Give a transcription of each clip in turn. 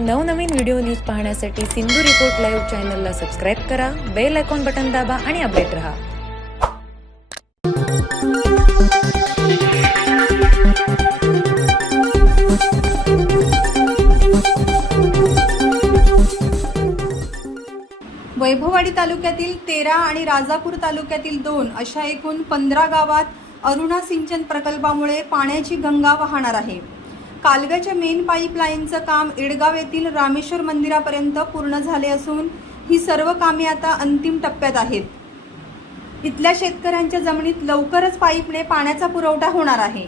नवनवीन video news पाहण्यासाठी Sindhu report live चॅनलला सबस्क्राईब करा बेल आयकॉन बटन दाबा आणि अपडेट रहा. वैभववाडी तालुक्यातील तेरा आणि राजापूर तालुक्यातील दोन अशा एकूण पंधरा गावात अरुणा सिंचन प्रकल्पामुळे पाण्याची गंगा वाहणार आहे. कालव्याच्या मेन पाईपलाईनचं काम इडगाव येथील रामेश्वर मंदिरापर्यंत पूर्ण झाले असून ही सर्व कामे आता अंतिम टप्प्यात आहेत. इथल्या शेतकऱ्यांच्या जमिनीत लवकरच पाईपने पाण्याचा पुरवठा होणार आहे.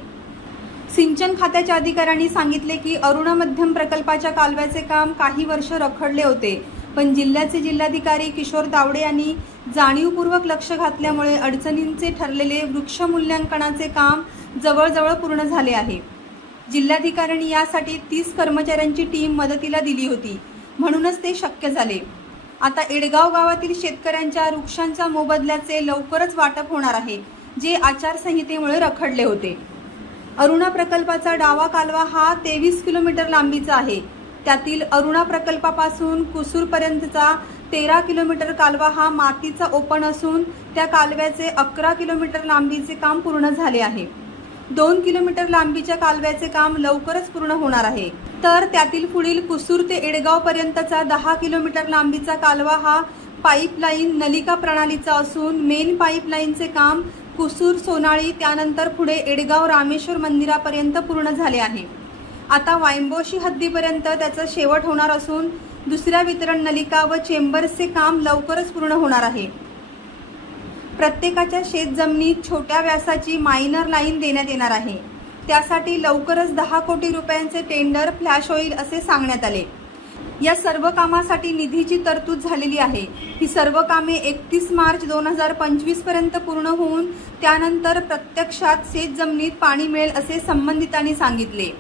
सिंचन खात्याच्या अधिकाऱ्यांनी सांगितले की अरुणा मध्यम प्रकल्पाच्या कालव्याचे काम काही वर्ष रखडले होते पण जिल्ह्याचे जिल्हाधिकारी किशोर तावडे यांनी जाणीवपूर्वक लक्ष घातल्यामुळे अडचणींचे ठरलेले वृक्ष मूल्यांकनाचे काम जवळजवळ पूर्ण झाले आहे. जिल्हाधिकाऱ्यांनी यासाठी तीस कर्मचाऱ्यांची टीम मदतीला दिली होती. म्हणूनच ते शक्य झाले. आता एडगाव गावातील शेतकऱ्यांच्या वृक्षांच्या मोबदल्याचे लवकरच वाटप होणार आहे जे आचारसंहितेमुळे रखडले होते. अरुणा प्रकल्पाचा डावा कालवा हा तेवीस किलोमीटर लांबीचा आहे. त्यातील अरुणा प्रकल्पापासून कुसूरपर्यंतचा तेरा किलोमीटर कालवा हा मातीचा ओपन असून त्या कालव्याचे अकरा किलोमीटर लांबीचे काम पूर्ण झाले आहे. दोन किलोमीटर लांबीच्या कालव्याचे काम लवकरच पूर्ण होणार आहे. तर त्यातील पुढील कुसूर ते एडगाव पर्यंतचा दहा किलोमीटर लांबीचा कालवा हा पाईपलाईन नलिका प्रणालीचा असून मेन पाईपलाईनचे काम कुसूर सोनाळी त्यानंतर पुढे एडगाव रामेश्वर मंदिरापर्यंत पूर्ण झाले आहे. आता वायंबोशी हद्दीपर्यंत त्याचा शेवट होणार असून दुसऱ्या वितरण नलिका व चेंबर्सचे काम लवकरच पूर्ण होणार आहे. प्रत्येकाच्या शेतजमिनीत छोट्या व्यासाची मायनर लाईन देण्यात येणार आहे. त्यासाठी लवकरच दहा कोटी रुपयांचे टेंडर फ्लॅश होईल असे सांगण्यात आले. या सर्व कामासाठी निधीची तरतूद झालेली आहे. ही सर्व कामे एकतीस मार्च दोन हजार पंचवीसपर्यंत पूर्ण होऊन त्यानंतर प्रत्यक्षात शेतजमिनीत पाणी मिळेल असे संबंधितांनी सांगितले.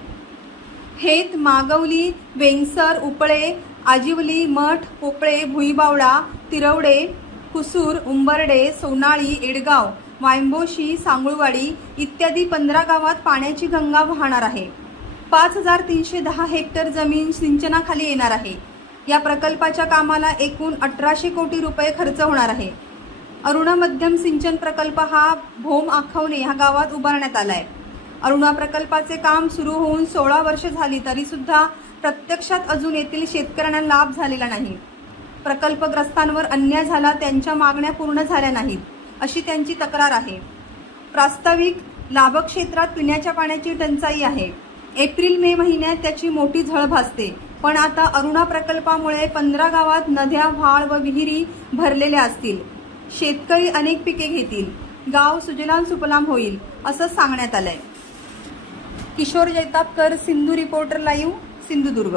हेत मागवली वेंगसर उपळे आजिवली मठ पोपळे भुईबावडा तिरवडे कुसूर उंबर्डे सोनाळी एडगाव वायंबोशी सांगुळवाडी इत्यादी पंधरा गावात पाण्याची गंगा वाहणार आहे. पाच हजार तीनशे दहा हेक्टर जमीन सिंचनाखाली येणार आहे. या प्रकल्पाच्या कामाला एकूण अठराशे कोटी रुपये खर्च होणार आहे. अरुणा मध्यम सिंचन प्रकल्प हा भोम आखवणे ह्या गावात उभारण्यात आला आहे अरुणा प्रकल्पाचे काम सुरू होऊन सोळा वर्ष झाली तरीसुद्धा प्रत्यक्षात अजून येथील शेतकऱ्यांना लाभ झालेला नाही. प्रकल्पग्रस्तांवर अन्याय झाला त्यांच्या मागण्या पूर्ण झाल्या नाहीत अशी त्यांची तक्रार आहे. प्रास्ताविक लाभक्षेत्रात पिण्याच्या पाण्याची टंचाई आहे. एप्रिल मे महिन्यात त्याची मोठी झळ भासते पण आता अरुणा प्रकल्पामुळे पंधरा गावात नद्या व्हाळ व विहिरी भरलेल्या असतील. शेतकरी अनेक पिके घेतील. गाव सुजलाम सुपलाम होईल असं सांगण्यात आलंय. Kishore Jaitapkar Sindhu reporter live Sindhudurg.